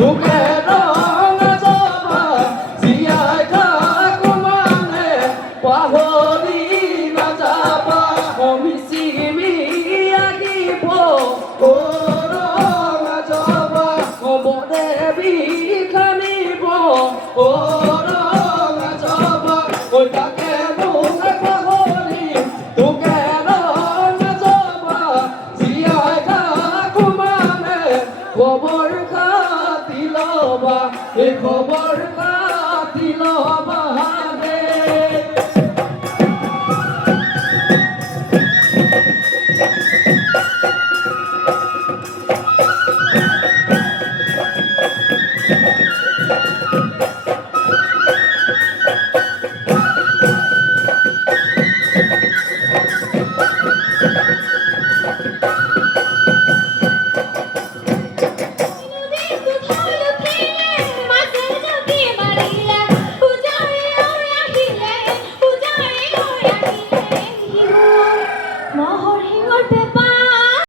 তোকে রঙা জবা জিয়াই থাকো মানে পাহরি না যাবা মিশি মিয়াগিব ও রঙা জবা মনে বিখানিব ও রঙা জবা ওইটাকে মনে পাহরি তোকে রঙা জবা জিয়াই থাকো মানে খবর খাতিলবা এ খবর খাতিলবা